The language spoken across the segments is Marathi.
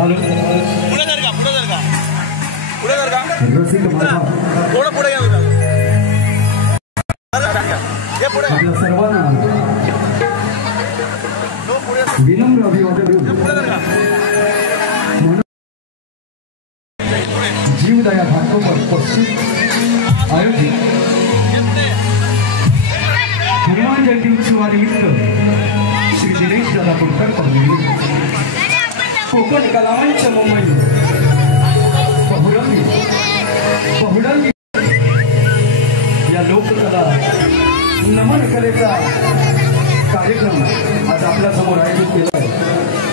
हॅलो पुढे जर का रसिक थोडं पुढे घ्या पुढे आपल्या सर्वांना विनम्र अभिवादन जीवदया भागवत पश्चिम आयोजित हनुमान जयंती उत्सवानिमित्त श्री दिनेश दादा कुलकर कोकण कलावंत मुंबई बहुरंगी या लोककला नमन कलेचा कार्यक्रम आज आपल्या समोर आयोजित केला आहे।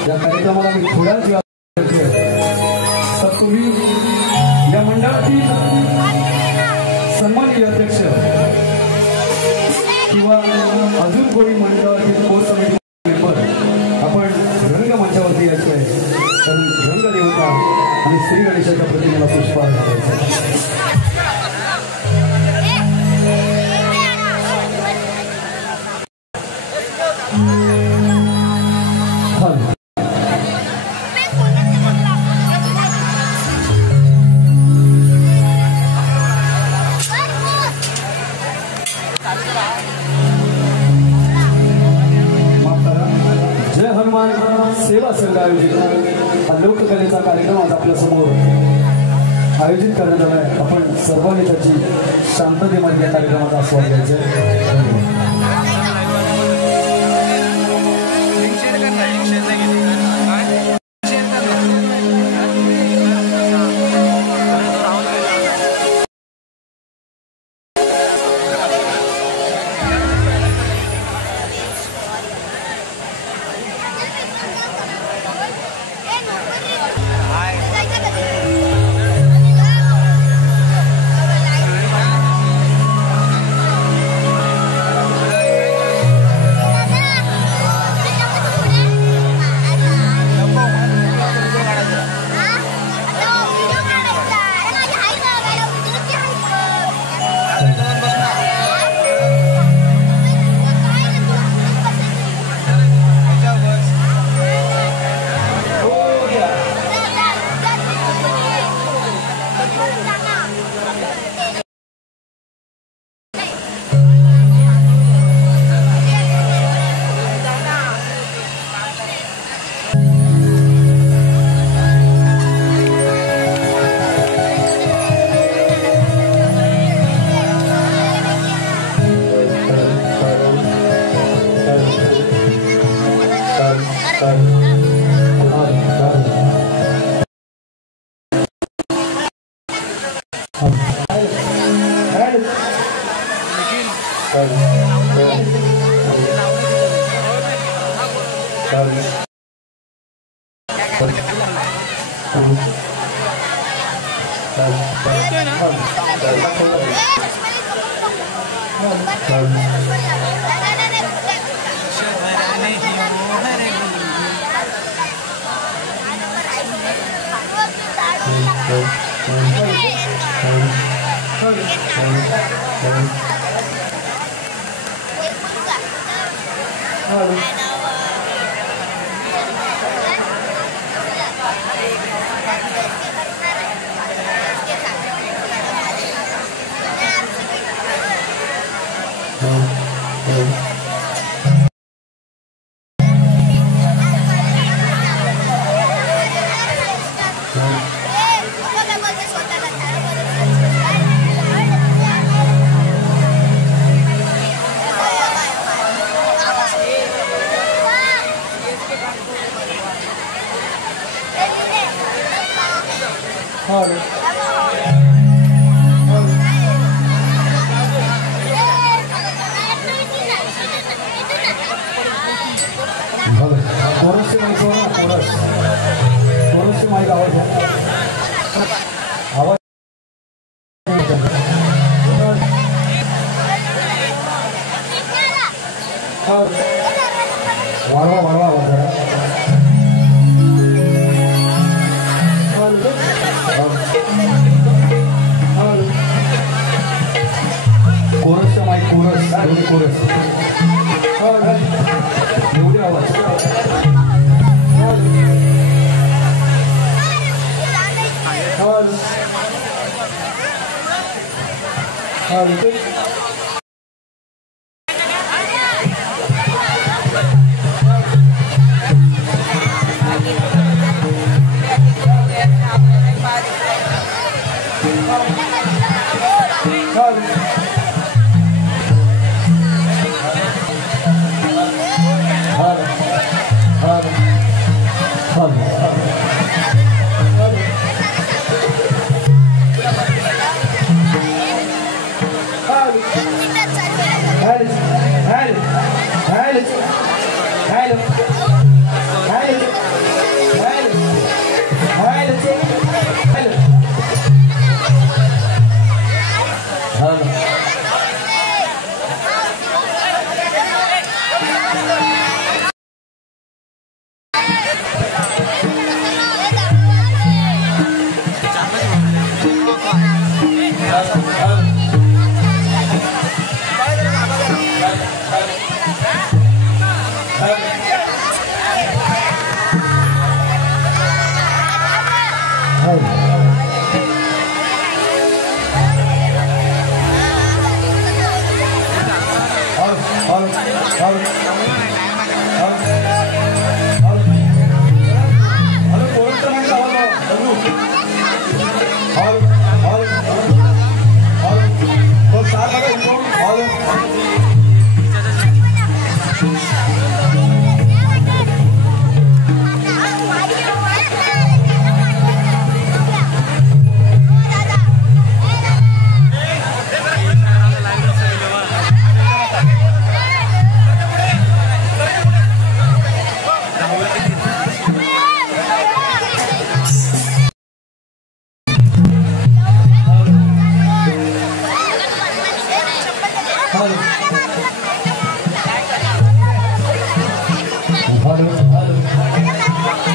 या कार्यक्रमाला मी थोड्याच वेळात तर तुम्ही या मंडळातील सन्माननीय अध्यक्ष किंवा अजून कोणी मंडळातील कोर समिती मेंबर आपण रंगमंचावरती यायचं आहे तर रंगदेवता आणि श्री गणेशाच्या प्रतिमेला पुष्पहार घालायचा। जय हनुमान सेवा संघ आयोजित हा लोककलेचा कार्यक्रम आज आपल्या समोर आयोजित करण्यात आला आहे। आपण सर्वांनी त्याची शांततेमध्ये या कार्यक्रमाचा आस्वाद घ्यायचा।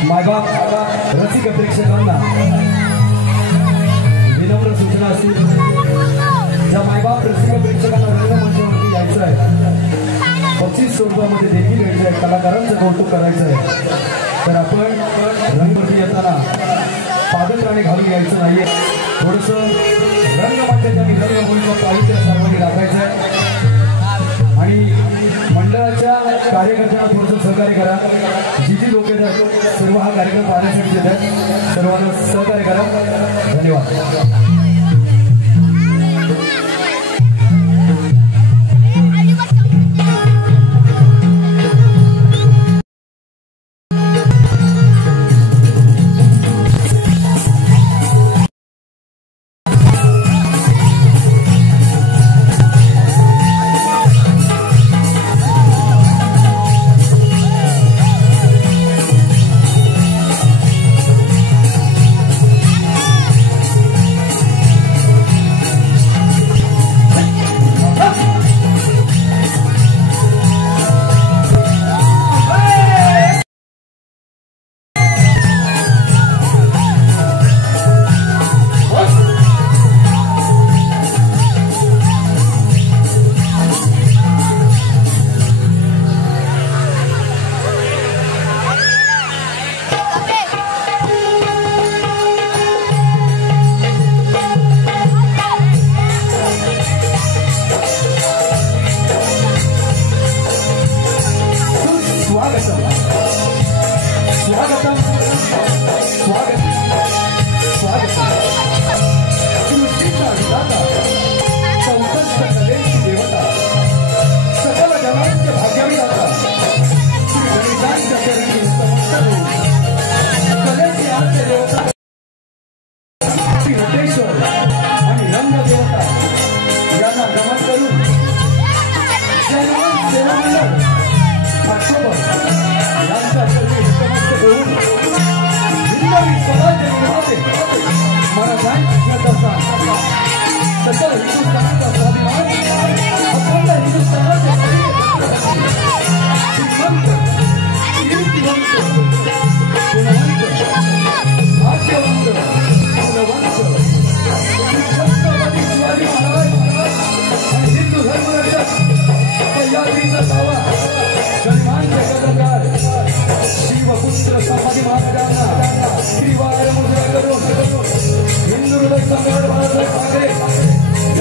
मायबाप रसिक प्रेक्षकांना विनम्र सूचना असतील त्या मायबाप रसिक प्रेक्षकांना रंगमंचावरती यायचं आहे 25 स्वरूपामध्ये देखील यायचं आहे कलाकारांचं कौतुक करायचं आहे तर आपण रंगवरती येताना पादत्राणे घालून यायचं नाहीये थोडंसं रंगमंचाच्या रंगभूमीचं पावित्र्य सर्वांनी राखायचं आहे आणि मंडळाच्या कार्यकर्त्यांना थोडंसं सहकार्य करा जिथे लोक येतात सर्व हा कार्यक्रम पाहण्यासाठी येतात सर्वांना सहकार्य करा धन्यवाद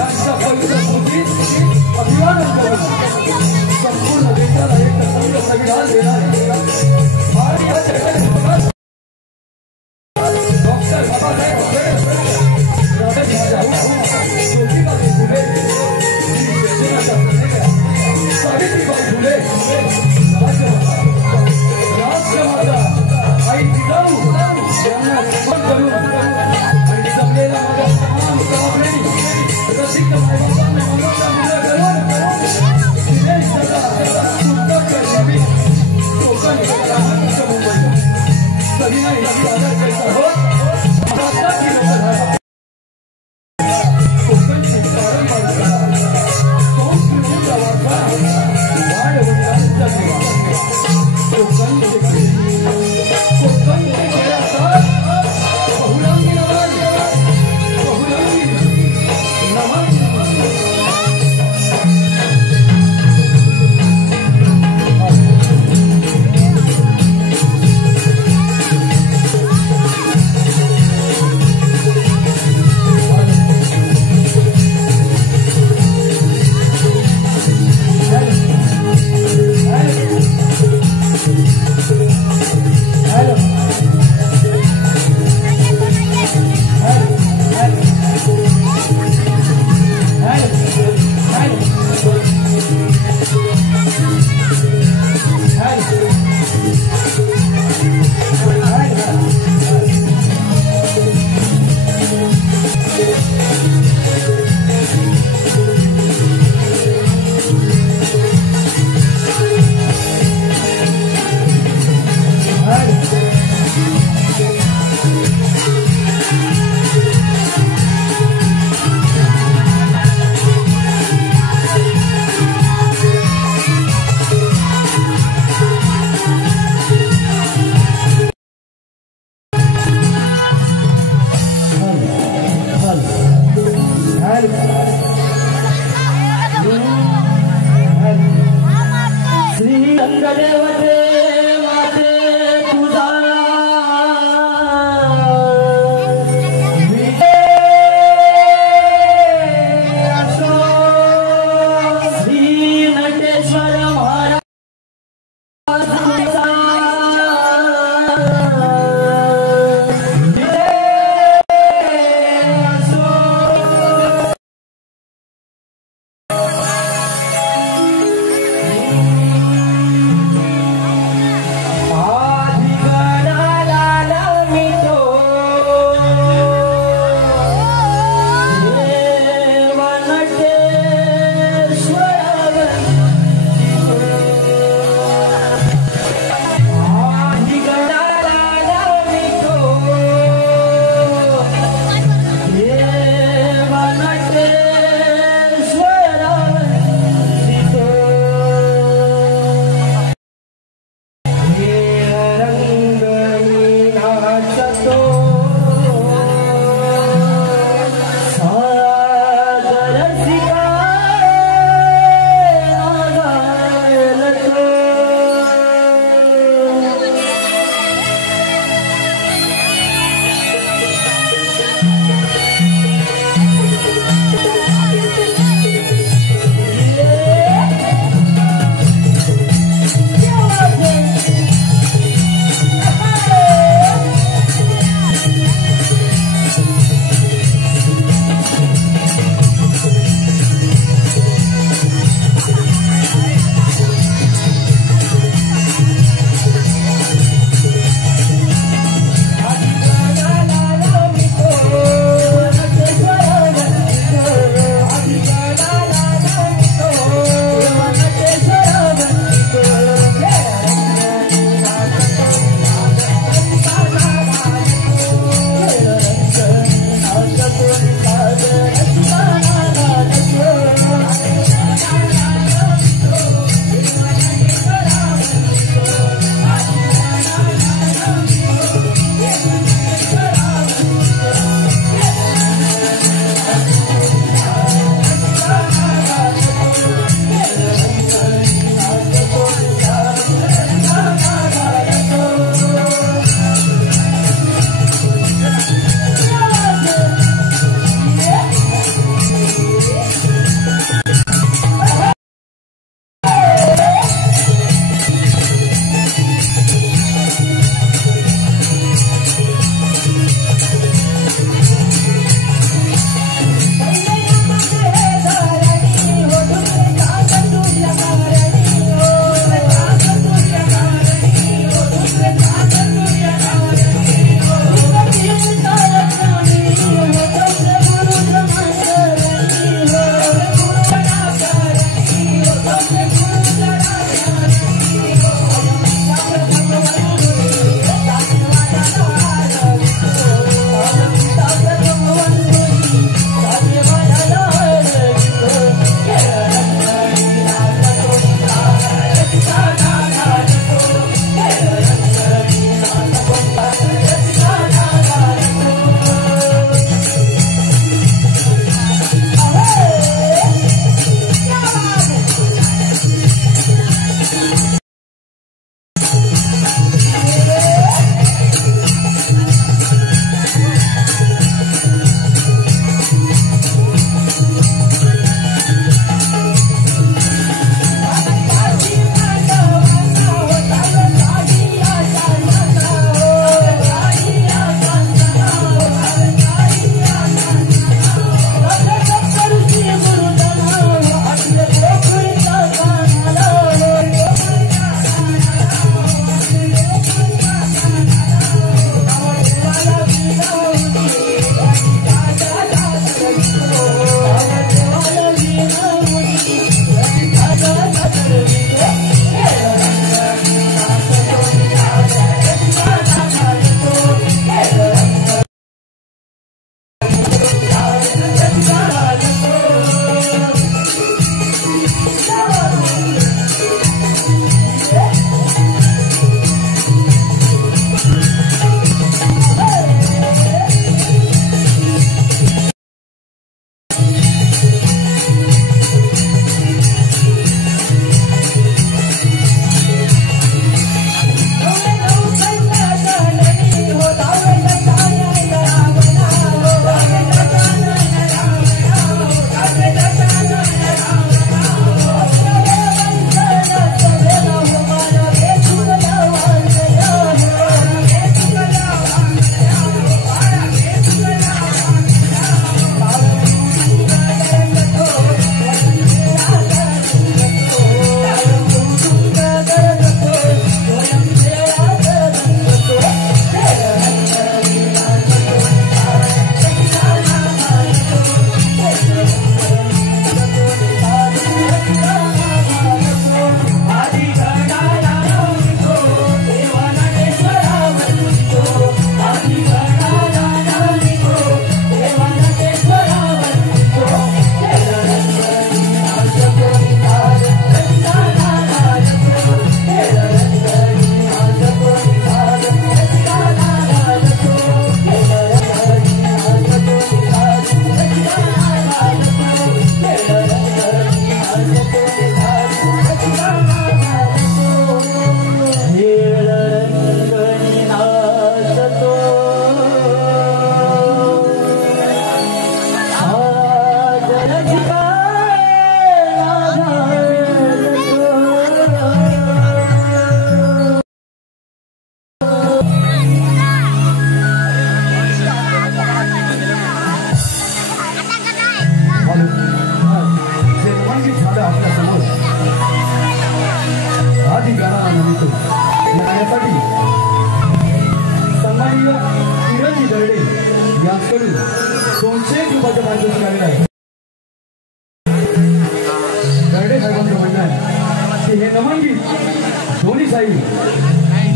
यांच्या पवित्र स्मृतीत अभिवादन करून संपूर्ण देशाला एक संघ संविधान देणार आणि या जगात डॉक्टर बाबासाहेब ज्योतिबाई फुले सावित्रीबाई फुले राष्ट्रमाता आई जिजाऊ यांना स्मरण करून आणि जमलेला माझा तमाम सहप्रेमी रसिक मायबापांना मनोकामना करून विदेश सुंदर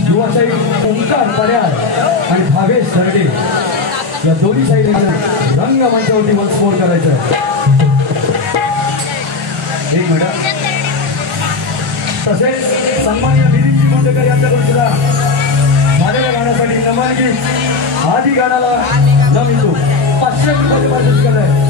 युवाशाही ओंकार पड्यार आणि भावेश धरडे या दोन्ही शाहीने रंगमंचावरती वंशमोर करायचं आहे. एक मिनिट. तसेच सन्माननीय निरीक्षी मुंडेकर यांच्याकडून सुद्धा झालेल्या गाण्यासाठी नमनगी आधी गाण्याला न मिळतो 500 रुपये पारितोषिक आहे.